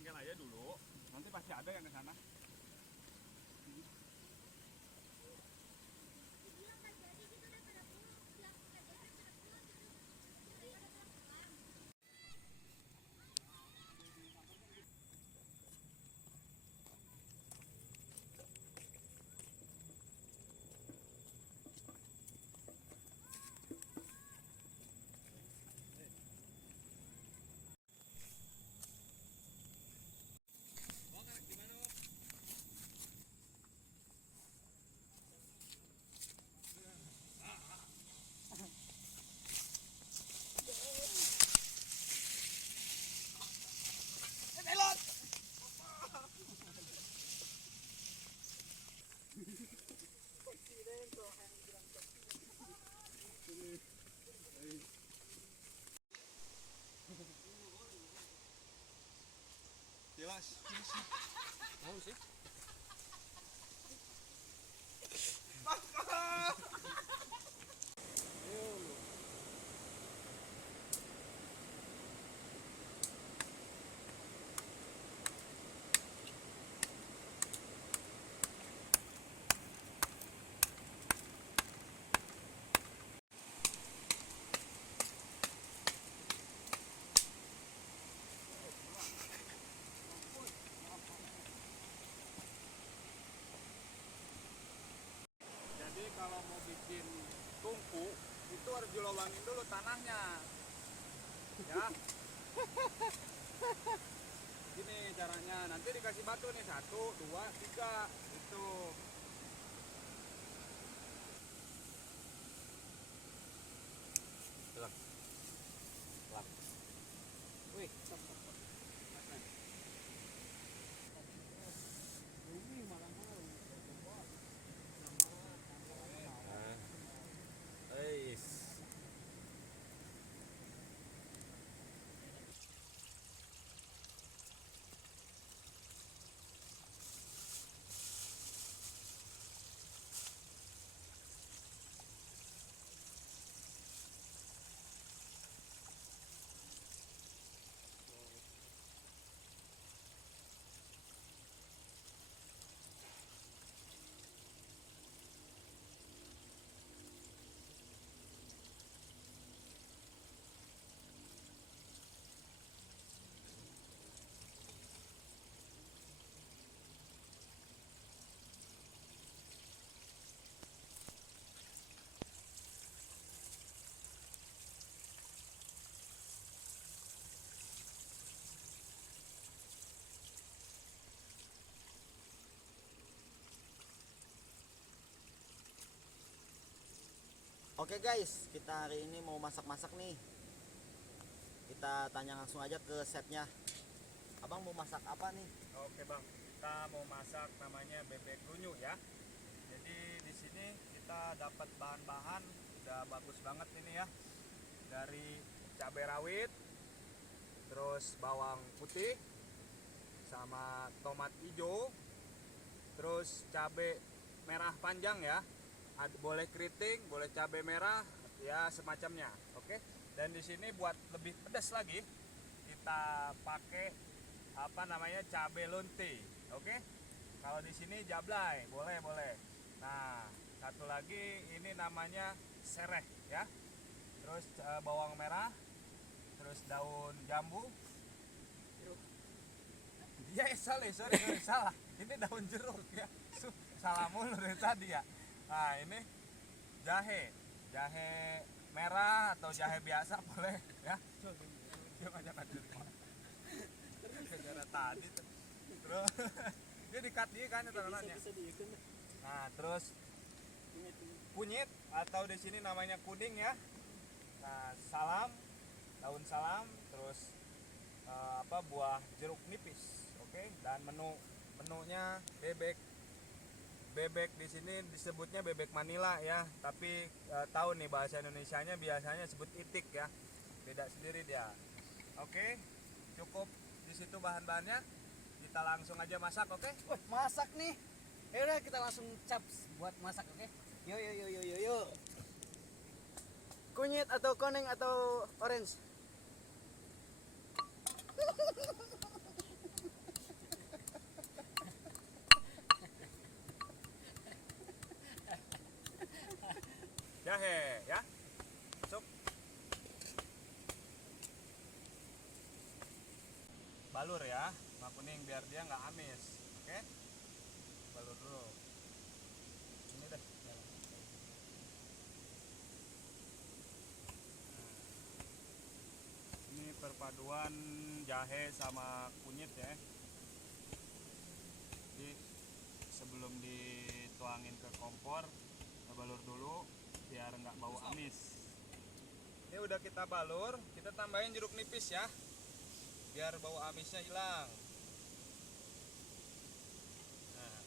bengkel aja dulu. Nanti pasti ada yang ke sana. Jelas. Mau sih. Jadi kalau mau bikin tungku itu harus dilobangin dulu tanahnya, ya. Gini caranya, nanti dikasih batu nih 1, 2, 3 itu. Telak. Telak. Wih, Oke guys, kita hari ini mau masak-masak nih. Kita tanya langsung aja ke chefnya. Abang mau masak apa nih? oke bang, kita mau masak namanya bebek runyu ya. Jadi di sini kita dapat bahan-bahan udah bagus banget ini ya. Dari cabai rawit, terus bawang putih, sama tomat hijau, terus cabai merah panjang ya. Boleh keriting, boleh cabai merah, ya semacamnya. Oke. Dan di sini buat lebih pedas lagi, kita pakai apa namanya cabai lonte. Oke. Kalau di sini jablay, boleh. Nah, satu lagi ini namanya sereh ya. Terus bawang merah, terus daun jambu. Iya, sorry, salah. Ini daun jeruk ya. Salah mulu dari tadi ya. Nah, ini jahe merah atau jahe biasa boleh ya. Dia banyak aja. Gara tadi tuh. Terus dia dikat dia kan tetanannya. Nah, terus kunyit atau di sini namanya kuning ya. Nah, daun salam, terus buah jeruk nipis. Oke, dan menunya bebek di sini disebutnya bebek Manila ya, tapi tahu nih bahasa Indonesianya biasanya sebut itik ya, beda sendiri dia. Oke, cukup di situ bahan-bahannya, kita langsung aja masak. Oke. Wah, masak nih. Ya udah kita langsung caps buat masak, oke? Yo. Kunyit atau kuning atau orange? jahe ya. Masuk. Balur ya, sama kuning biar dia nggak amis. Oke. Balur dulu. Ini deh. Ini perpaduan jahe sama kunyit ya. Jadi sebelum dituangin ke kompor, kita balur dulu biar nggak bau amis. Ini udah kita balur, kita tambahin jeruk nipis ya, biar bau amisnya hilang. Nah.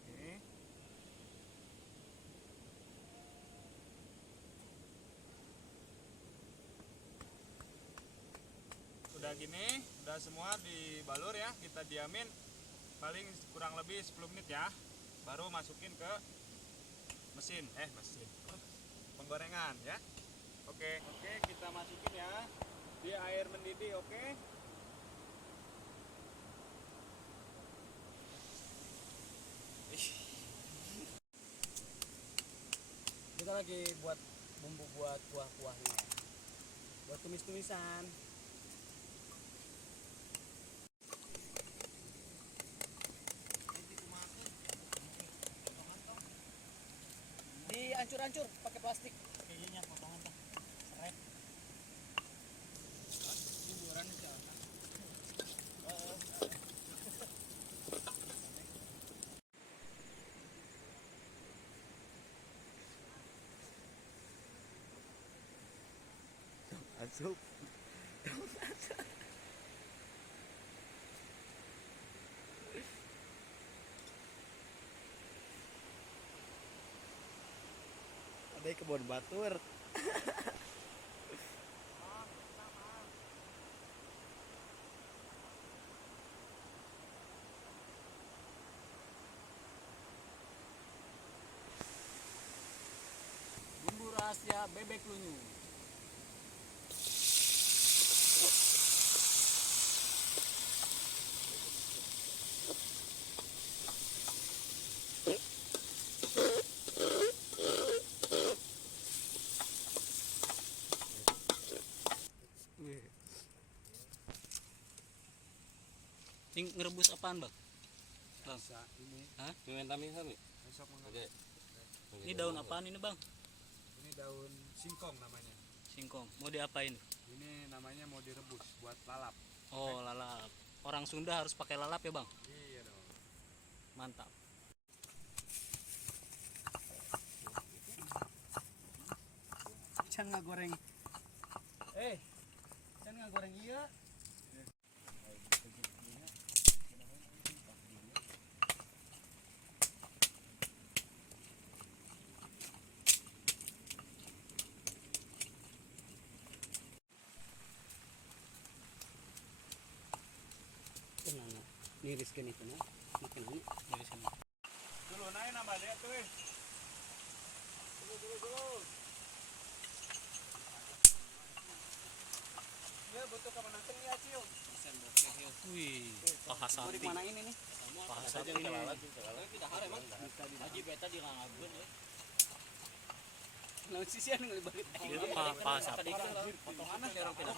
Oke. Udah gini, udah semua dibalur ya, kita diamin paling kurang lebih 10 menit ya, baru masukin ke mesin penggorengan ya. Oke, kita masukin ya di air mendidih. Oke, Kita lagi buat bumbu buat kuah-kuahnya. Buat tumis-tumisan. Dihancur-hancur pakai plastik. Kayaknya potongan dah. Seret. Bumburan aja. Asup. Ada kebun batur. Bumbu rahasia bebek lunyu. Ini ngerebus apaan, Bang? Bang. ini Hah? Pimenta mi. besok Oke. Ini daun apaan ini, Bang? Ini daun singkong namanya. Singkong. Mau diapain? Ini namanya mau direbus buat lalap. Oh, lalap. Orang Sunda harus pakai lalap ya, Bang? Iya dong. Mantap. Can nggak goreng. Can nggak goreng iya. Tenang, niriskan itu nah. Makin niriskan. Dulu naik nambah lihat tuh. Ya butuh kemenangan ya Cio. Wih, paha sapi. Mana ini nih? Paha sapi. Haji beta di ngangabun ya. Lawan sisian ngelibalik. Itu paha sapi. Potongan di orang tidak.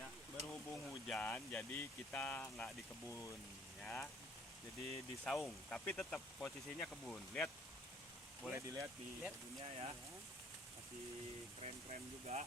Ya, berhubung hujan jadi kita nggak di kebun ya. Jadi di saung, tapi tetap posisinya kebun. Lihat. Boleh dilihat di kebunnya ya. Masih keren-keren juga.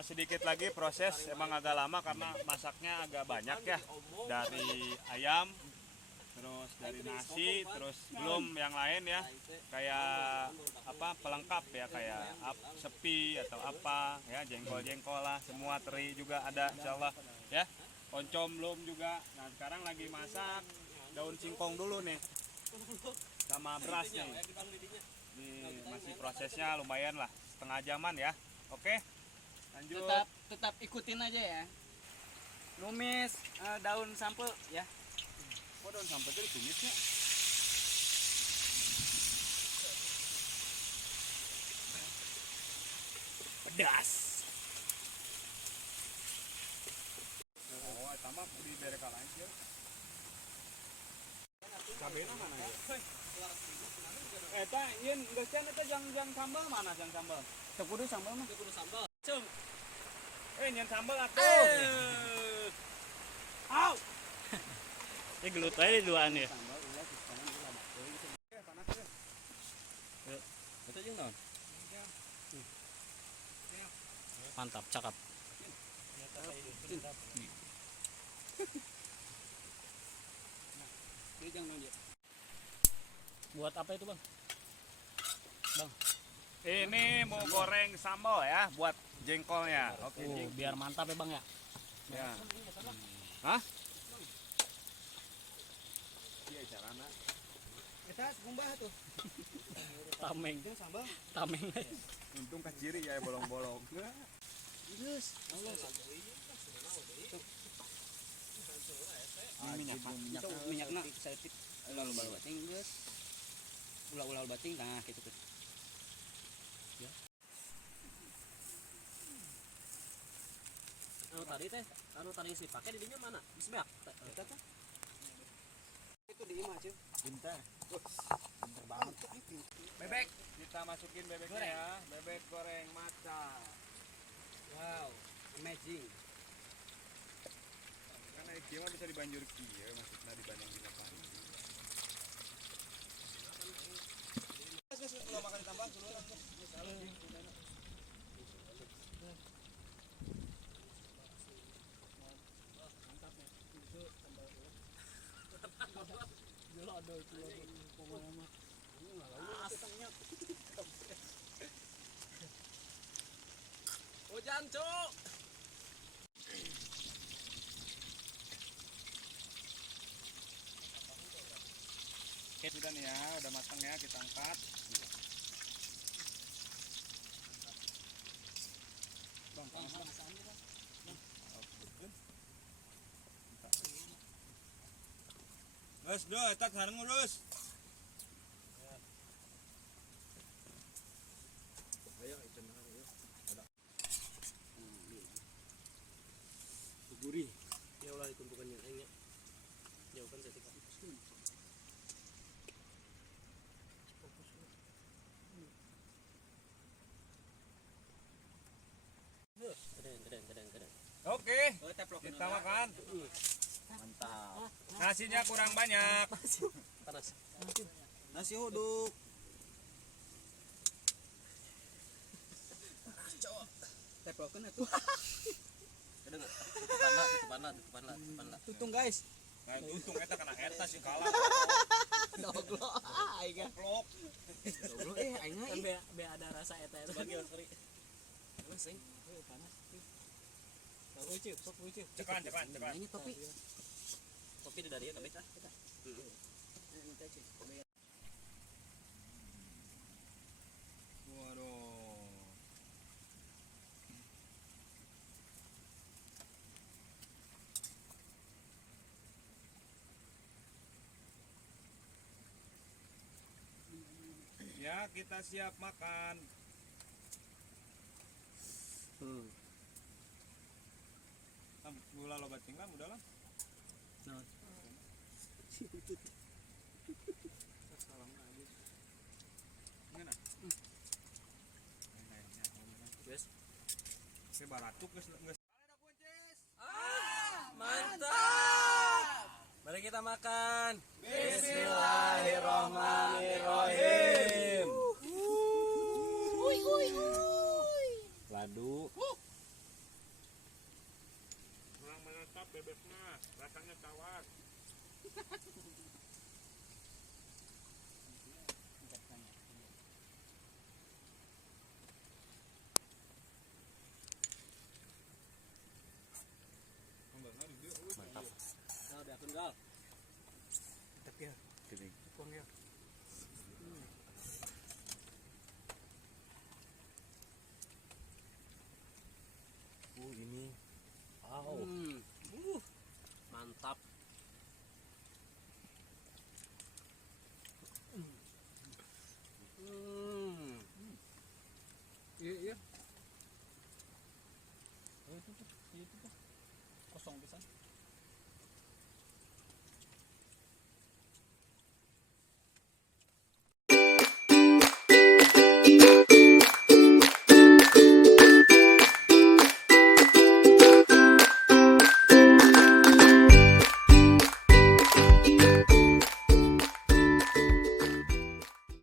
Sedikit lagi proses emang agak lama karena masaknya agak banyak ya. Dari ayam, terus dari nasi, terus belum yang lain ya. Kayak apa pelengkap ya, kayak sepi atau apa ya, jengkol-jengkol lah, semua teri juga ada insyaallah ya. Oncom belum juga. Nah, sekarang lagi masak daun singkong dulu nih. Sama beras nih. Ini masih prosesnya lumayan lah, setengah jaman ya. Oke. Lanjut. Tetap tetap ikutin aja ya. Numis daun sampel ya. Oh, daun sampah itu ditumisnya. Pedas. Oh, tambah di bere kalain sih. Cabena mana ya? Eta ieun geus can eta jang sambal mana jang sambal? Teu kudu sambal mah. Kudu sambal. Cung. Nyen sambal atuh. Au. Ya gelut aja duaan ya. Eta jeung naon? Mantap, cakep. Buat apa itu, Bang? Ini mau goreng sambal ya buat jengkolnya. Oke, Biar mantap ya, Bang ya. ya. Hah? Iya carana. Eta kumbah tuh. Tameng. Sambal. Tameng. Untung kaciri ya bolong-bolong. Minyakna saeutik. Ulah bating geus. Ulah bating nah kitu teh. Anu tadi si pakai di dinya mana? Geus beak. Eta teh. Itu di imah, Cing. Pintar. Pintar banget. Bebek, kita masukin bebeknya ya. Bebek goreng maca. Wow, amazing. Karena ieu mah bisa dibanjur kieu maksudna dibanding dina pani. Kalau makan ditambah dulu. Hujan, Cuk. Sudah nih ya, udah matang ya, kita angkat. Guys, doh, eta sareng ngurus. Gurih. Ya ulah ditumpukan yang aingnya. Jauhkan setika. Keren. Oke, kita makan. Mantap. Nasinya kurang banyak. Panas. Nasi uduk. Teplokeun atuh. Tutupan lah. Tutung guys. Nah, untung eta kena eta sih kalah. Doglo aing. Klok. Doglo aing be ada rasa eta eta. Bagi sorry. Panas sing. Panas. Sok ucup. Cekan. Ini topi. Kopi dari ya kabeh tah. Waduh. Ya, kita siap makan. Gula lo bating lah, udah lah. Gimana? Yes. Saya baratuk geus. Mantap. Mari kita makan. Bismillahirrahmanirrahim. Ladu. Kurang mantap bebeknya, rasanya tawar. Mantap. Nah, udah akun gal. Itu tuh kosong bisa.